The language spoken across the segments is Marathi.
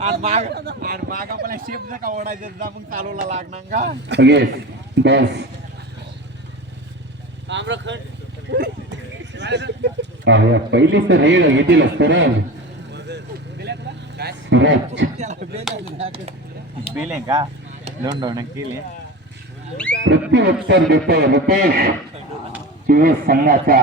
माग आपल्याला शेप जर का ओढायचं जा मग चालवला लागणार का बस पहिली तर रेड येतील सरळ बिल आहे का दोन केले प्रत्युत्तर देतोय रुपेश शिव संघाचा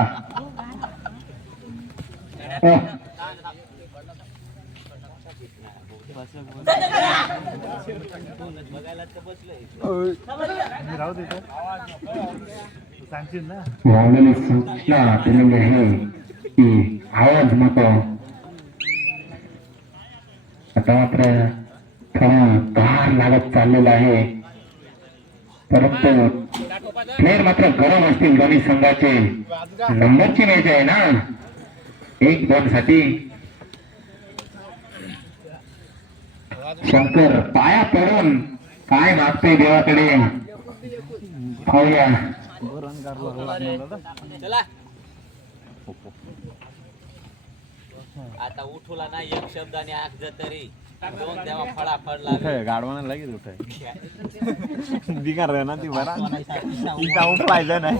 वावलेली सूचना दिलेली आहे की आवाज नको आता मात्र थोडा गार लागत चाललेला आहे परंतु प्लेअर मात्र गरम असतील दोन्ही संघाचे नंबरची मॅच आहे ना 1-2 साठी शंकर पाया पडून काय मागतोय देवाकडे पाहूया आता उठवला ना एक शब्दाने आख तरी दोन तेव्हा फळाफळ लागला गाडवाना लगेच उठाय बिगार रे ना ती बरा इथं उठायचं नाही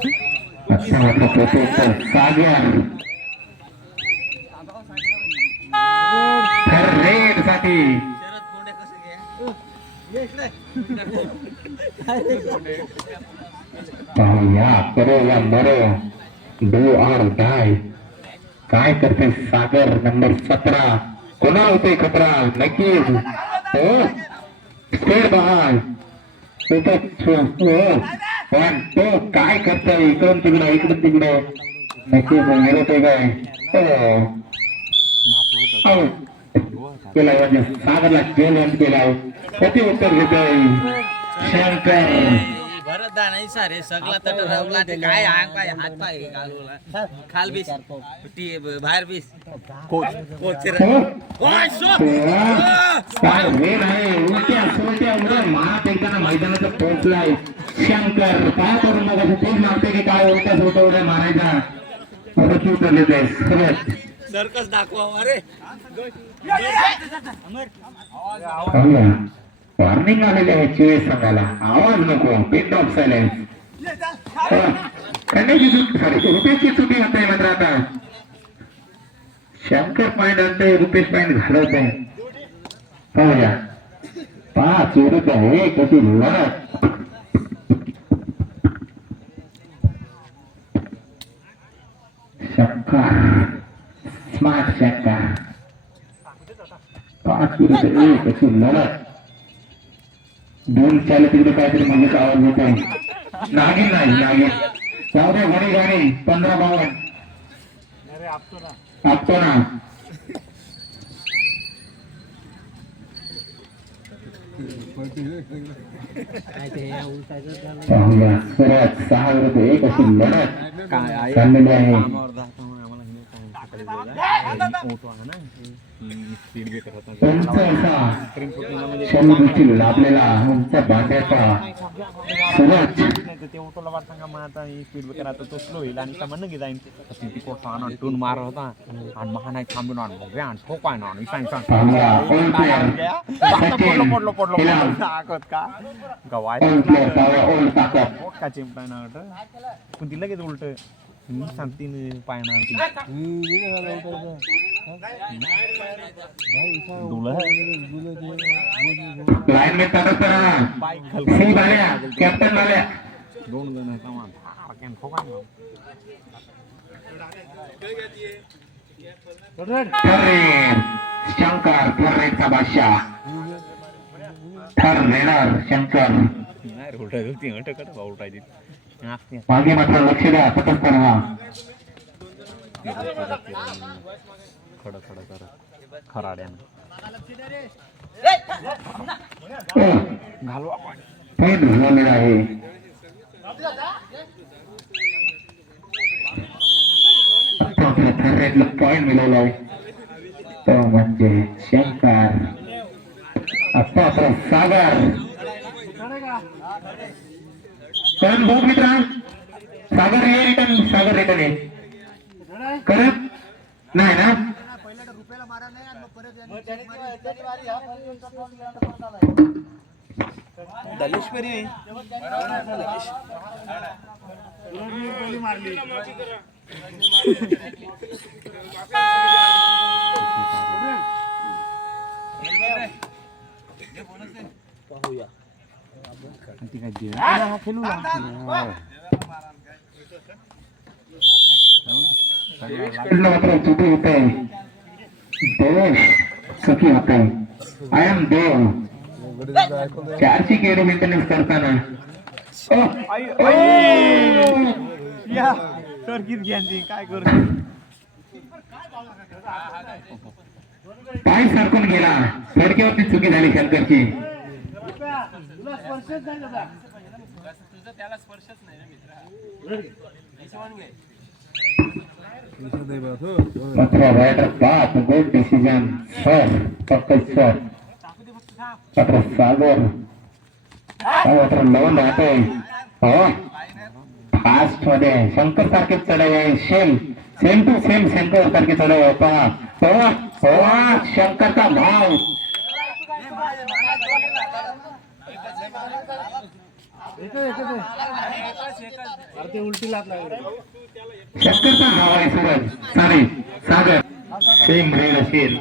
रेड साठी शरद कोंडे कसं पाहूया करो या मरो डू और डाय काय करते सागर नंबर 17 कोणा होते खतरा नक्कीच हो स्टेट बाय पण तो काय करतोय इकडून तिकडे नक्कीच गेलो ते काय केला म्हणजे सागरला जेल केला प्रति उत्तर घेतोय शंकर भरत नाही सारे सगळा तट रवला ते काय हात पाय घालवला खाल बीस टी बाहेर बीस कोच काय वेळ आहे उलट्या महात एकदा मैदानात पोहोचलाय शंकर काय करून मग तेच मागते की काय उलट्या मारायचा परत उत्तर देते सर्कस दाखवा अरे वॉर्निंग आलेले आहे चिवे संघाला आवाज नको पिन ऑफ सायलेन्स रुपेशची चुकी होत आहे मात्र आता शंकर पॉइंट आणतोय रुपेश पॉइंट घालवत आहे पाहूया 5 विरुद्ध आहे कशी लढत शंकर स्मार्ट शंकर 5 विरुद्ध 1 कशी लढत दोन चालू तिकडे काहीतरी म्हणजे आवाज होत आहे नागिन नाही जाऊ द्या गाणी 15-52 आपतो ना पाहूया सर्वात 6 विरुद्ध 1 अशी लढत चाललेली आहे आपल्याला आमचा बांध्याचा ते ऑटोला वाटतं का मग आता स्पीड ब्रेकर आता तो स्लो होईल आणि म्हणणं की जाईन ती कोटा आणून टून मार होता आणि महानाय थांबून आण मग आणि ठोकाय ना पडलो दाखवत का गवाय का चिमटाय ना पण ती लगेच उलट सांगतीन पायना कॅप्टन वाल्या 2 जण शंकर ठररेचा बादशाह ठरलेणार शंकर मागे मात्र लक्ष द्या सतत करा खड कर खराड्यानं घालू आपण आहे पॉइंट मिळवला तो म्हणजे शंकर आता सागर करण भाऊ मित्रा सागर रिटर्न आहे करत नाही ना दलेश्वरी ती काय दे हा खेळू मात्र चुकी होते देश सुखी होते आय एम देव चारची केडी मेंटेनन्स करताना या तर किती घ्यायची काय करू पाय सरकून गेला थोडक्यावरती चुकी झाली शंकरची मात्र रायडर बाप गुड डिसिजन सर पक्कल सर मात्र सागर मात्र लवून राहतोय हो फास्ट मध्ये शंकर सारखे चढावे सेम टू सेम शंकर सारखे चढावे पहा हो शंकरचा भाव शंकरचा भाव आहे सूरज सारे सागर सेम रेड असेल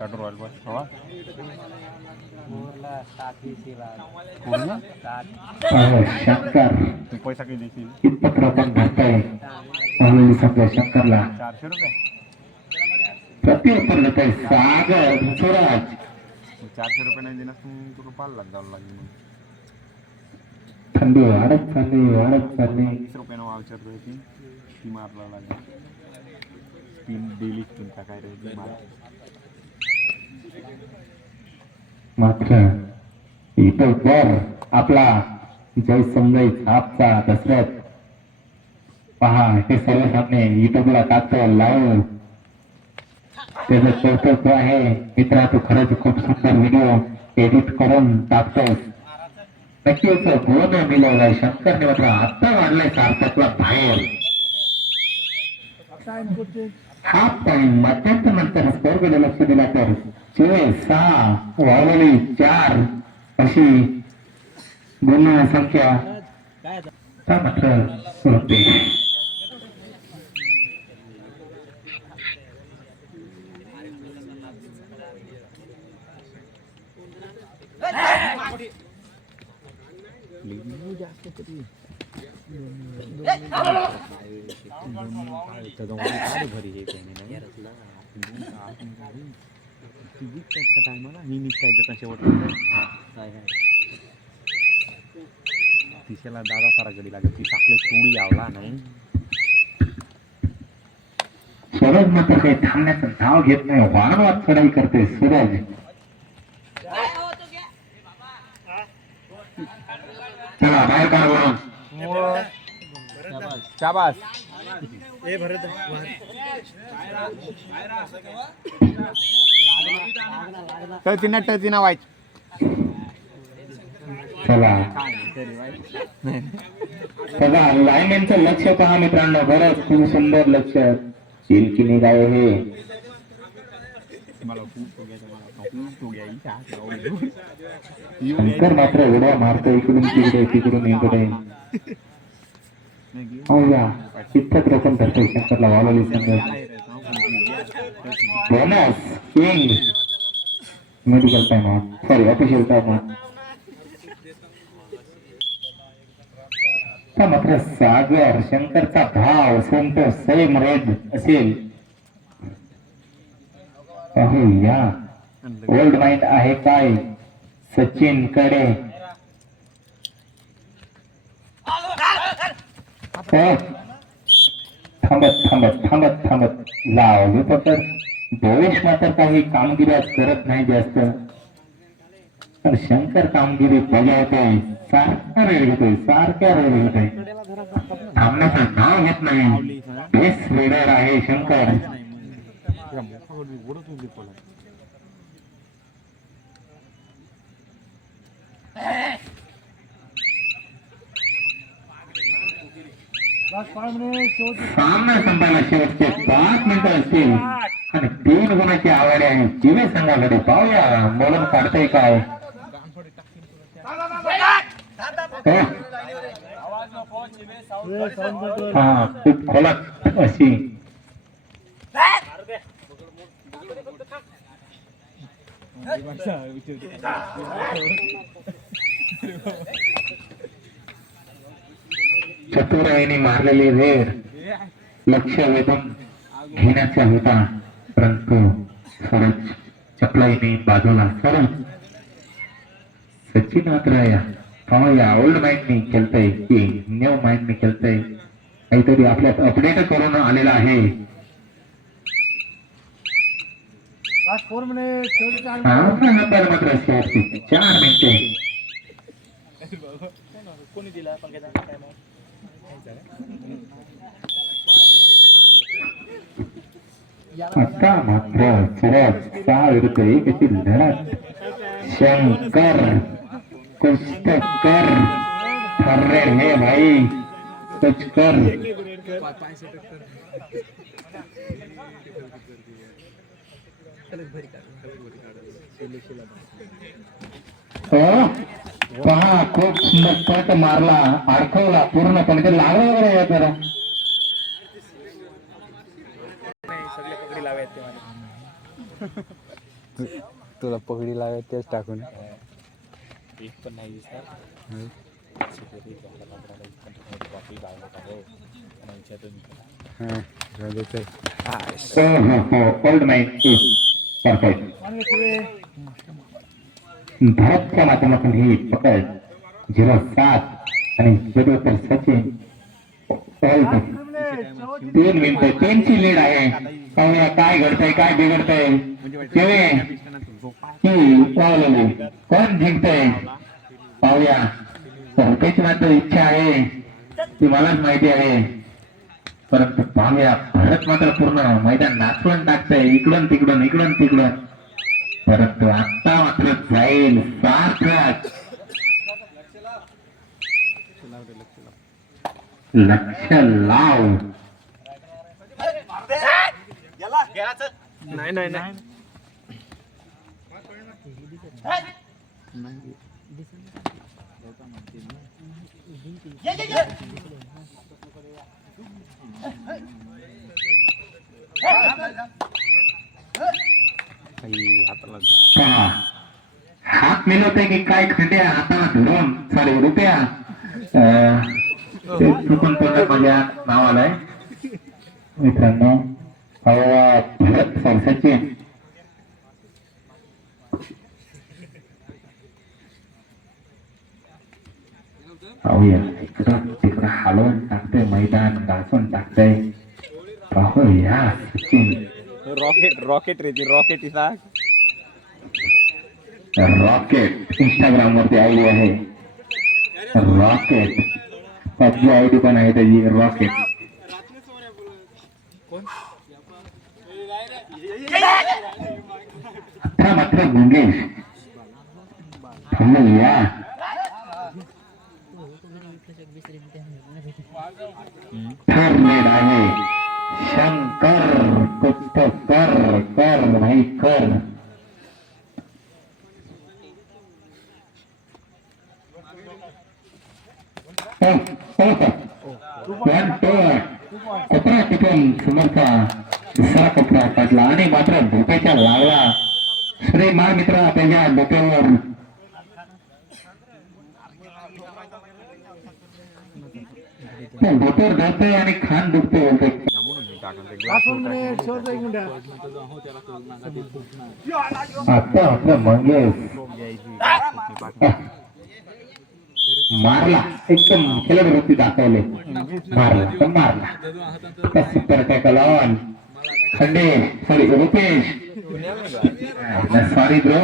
रॉयल बस हवा शंकर तू पैसा काही देशील कितपत रक्कम भरताय समजा शंकरला 400 रुपये प्रत्युत्तर देत आहे सागर सूरज 400 रुपये नाही देणार तुला पाल जावं लागेल थंडी वाढत चालली 20 रुपयानं वावचर राहते ती मारला लागेल तीन डेली तुमचा काय राहते मार मात्र इथं वर आपला जय समजाई छापचा दसऱ्यात पहा हे सर्व सामने युट्यूबला टाकतो लावून त्याचं कर्तव्य आहे मित्रा तू खरंच खूप सुंदर व्हिडिओ एडिट करून टाकतोस नक्कीच गुण मिळवलाय शंकरने मात्र आता वाढलाय सार्थकला बाहेर हाफ टाइम मध्यांतर नंतर स्कोरकडे लक्ष दिला तर 6 वाढवली 4 अशी गुण संख्या मात्र होते तिच्याला दादा सारा गडी लागत ती साखळे चोडी आवला नाही सूरज मात्र काही थांबण्याचं नाव घेत नाही वारंवार चढाई करते सूरज चला बाहेर काढ शाबास टचिना वाईट चला बघा लाईनमॅनचं लक्ष पहा मित्रांनो बरंच खूप सुंदर लक्ष चिलकिनी गाय हे शंकर मात्र उड्या मारतो इकडून तिकडे तिकडून इकडे इतकं रक्कम धरतोय शंकरला वावलेली संघ bonus king medical time sorry official time मात्र सागर शंकरचा भाव सेंटो सेम रेड असेल पाहूया ओल्ड माइंड आहे काय सचिन कडे थांबत लावलं तर देवेश मात्र काही कामगिरी आज करत नाही जास्त तर शंकर कामगिरी बजावतोय, सारखा रेड घेतोय, सारख्या रेड घेतोय, थांबण्याचं नाव घेत नाही. बेस्ट रेडर आहे शंकर. सामना संपायला शेवटचे 5 मिनिटं असतील आणि 3 गुणाची आवड आहे दिवे संघाकडे. पाहूया बोलून काढतोय काय. हा खूप खोलात अशी चतुराईने मारलेली रेड लक्ष वेधून घेण्याचा होता, परंतु सरज चपलाईने बाजूला सरळ. सचिन आत्राया पाहूया ओल्ड माइंडने खेळतय की न्यू माइंडने खेळतय, काहीतरी आपल्यात अपडेट करून आलेला आहे. नंबर मात्र शेवटची 4 मिनिटे. आता मात्र सरळ 6 विरुद्ध 1 अशी लढत. शंकर कुछ तो कर, फर्रे है भाई कुछ कर. पहा खूप सुंदर कट मारला, अडकवला पूर्णपणे, ते लागला वगैरे आहे जरा. तुला पगडी लावाय तेच टाकून एक पण नाही ओल्ड माइंड भारतच्या माध्यमातून ही पकड 07 आणि जगोतर सचिन. 3 मिनिटं 3 ची लीड आहे. पाहूया काय घडतंय, काय बिघडतंय. कोण जिंकतंय पाहूया. रुपेश मात्र इच्छा आहे ती मलाच माहिती आहे, परंतु पाहूया भारत मात्र पूर्ण मैदान नाचवून टाकतंय इकडून तिकडून इकडून तिकडून, परंतु आता मात्र जाईल सार्थक. लक्ष लाव. नाही नाही नाही हात मिळवते की काय खंड्या हाताला धरून सॉरी रुपया चुकून पुन्हा माझ्या नावाला मित्रांनो. भारत सचिन पाहूया इकडं तिकडं हलवून टाकतंय, मैदान घासून टाकतंय. पाहूया सचिन रॉकेट रॉकेट रे ती रॉकेट इसा रॉकेट इंस्टाग्राम वरती आयडी आहे रॉकेट. पबजी आयडी पण आहे त्याची रॉकेट. आता मात्र गुंगेश थांबूया. ठरलेलं आहे शंकर कुछ तो कर कर भाई कर. कपडा टिपून समोरचा दुसरा कपडा काढला आणि मात्र डोक्याच्या लागला. श्री मा मित्र त्याच्या डोक्यावर डोक्यावर धरतोय आणि खान दुखतोय बोलतोय. आता आपलं मंगेश मारला एकदम खेळत वृत्ती दाखवले. मारला पण मारला सुपर टॅकल ऑन खंडे सॉरी रुपेश सॉरी ब्रो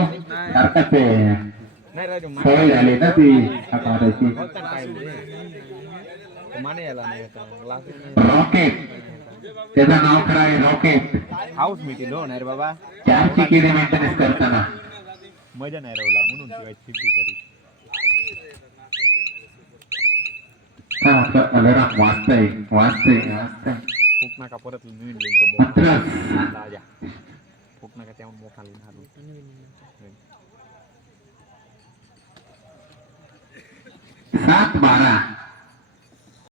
सारखाच नाही राजू सवय झाली ना ती हाताळायची. माने यायला नाही आता रॉकेट त्याचं नाव खरं आहे रॉकेट. हाऊस मिटिंग हो नाही रे बाबा चारची किडी मेंटेनन्स करताना मजा नाही रवला म्हणून ठेवायची तरी वाचतंय फुट नका परत मिळून लिहितो मात्र फुट नका त्याहून मोठा लिहिणार 7-12